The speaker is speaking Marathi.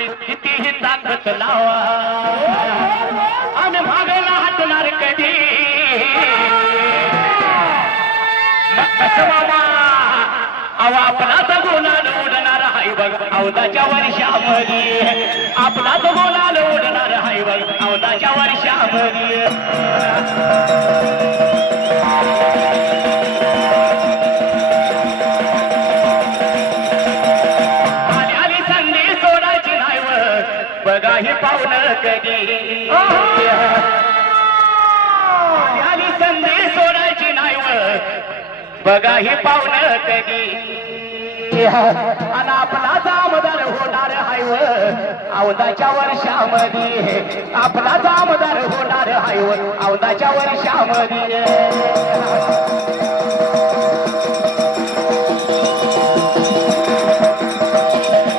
तुम्ही कितीही ताकद लावा. आम्ही मागायला हटणार कधी? मामा अहो आपलाच गुलाल उडणार हाय बघ अवदाच्या वर्षामध्ये. आपलाच गोलाल उडणार हाय बघ अवदाच्या वर्षामध्ये. बघाही बघा ही पाहुणं कधी? आली संधी सोडायची नाही व. बघा कधी? आणि आपला जामदार होणार हायव व. औदाच्या वर्षामध्ये आपला जामदार होणार हायव व. औदाच्या वर्षामध्ये.